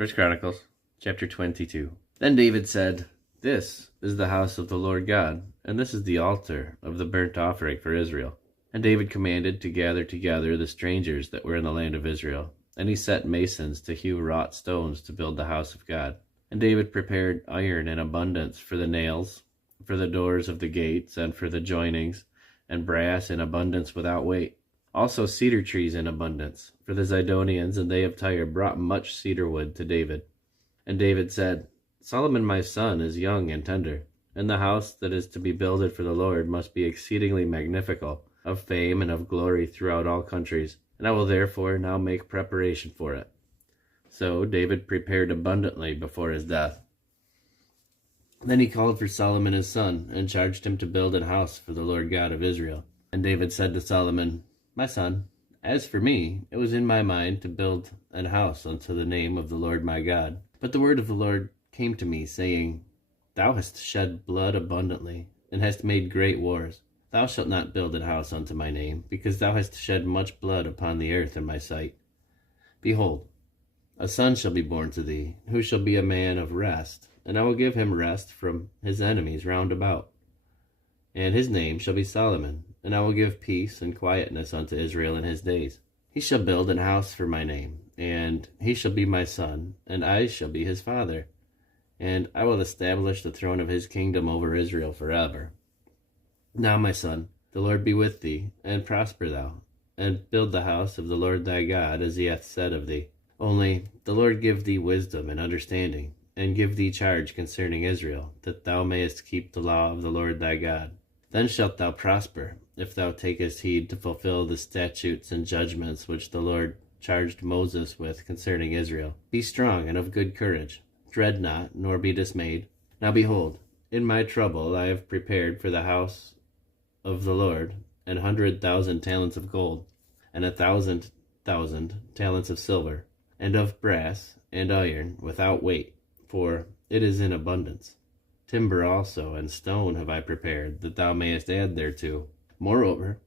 1 Chronicles, chapter 22. Then David said, "This is the house of the Lord God, and this is the altar of the burnt offering for Israel." And David commanded to gather together the strangers that were in the land of Israel. And he set masons to hew wrought stones to build the house of God. And David prepared iron in abundance for the nails, for the doors of the gates, and for the joinings, and brass in abundance without weight. Also cedar trees in abundance, for the Zidonians and they of Tyre brought much cedar wood to David. And David said, "Solomon my son is young and tender, and the house that is to be builded for the Lord must be exceedingly magnifical, of fame and of glory throughout all countries, and I will therefore now make preparation for it." So David prepared abundantly before his death. Then he called for Solomon his son, and charged him to build an house for the Lord God of Israel. And David said to Solomon, "My son, as for me, it was in my mind to build an house unto the name of the Lord my God. But the word of the Lord came to me, saying, Thou hast shed blood abundantly, and hast made great wars. Thou shalt not build an house unto my name, because thou hast shed much blood upon the earth in my sight. Behold, a son shall be born to thee, who shall be a man of rest, and I will give him rest from his enemies round about. And his name shall be Solomon, and I will give peace and quietness unto Israel in his days. He shall build an house for my name, and he shall be my son, and I shall be his father. And I will establish the throne of his kingdom over Israel forever. Now, my son, the Lord be with thee, and prosper thou, and build the house of the Lord thy God, as he hath said of thee. Only the Lord give thee wisdom and understanding, and give thee charge concerning Israel, that thou mayest keep the law of the Lord thy God. Then shalt thou prosper, if thou takest heed to fulfill the statutes and judgments which the Lord charged Moses with concerning Israel. Be strong and of good courage. Dread not, nor be dismayed. Now behold, in my trouble I have prepared for the house of the Lord 100,000 talents of gold, and 1,000,000 talents of silver, and of brass and iron without weight, for it is in abundance. Timber also and stone have I prepared, that thou mayest add thereto. Moreover,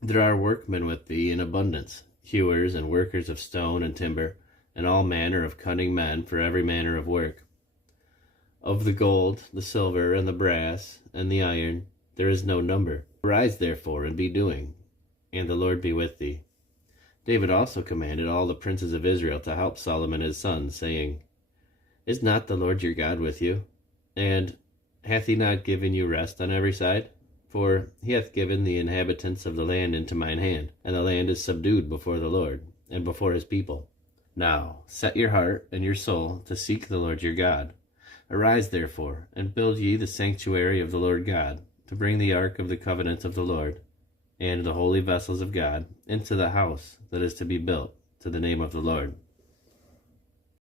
there are workmen with thee in abundance, hewers and workers of stone and timber, and all manner of cunning men for every manner of work. Of the gold, the silver, and the brass, and the iron, there is no number. Arise therefore, and be doing, and the Lord be with thee. David also commanded all the princes of Israel to help Solomon his son, saying, Is not the Lord your God with you? And hath he not given you rest on every side? For he hath given the inhabitants of the land into mine hand, and the land is subdued before the Lord, and before his people. Now set your heart and your soul to seek the Lord your God. Arise therefore, and build ye the sanctuary of the Lord God, to bring the ark of the covenant of the Lord, and the holy vessels of God, into the house that is to be built to the name of the Lord.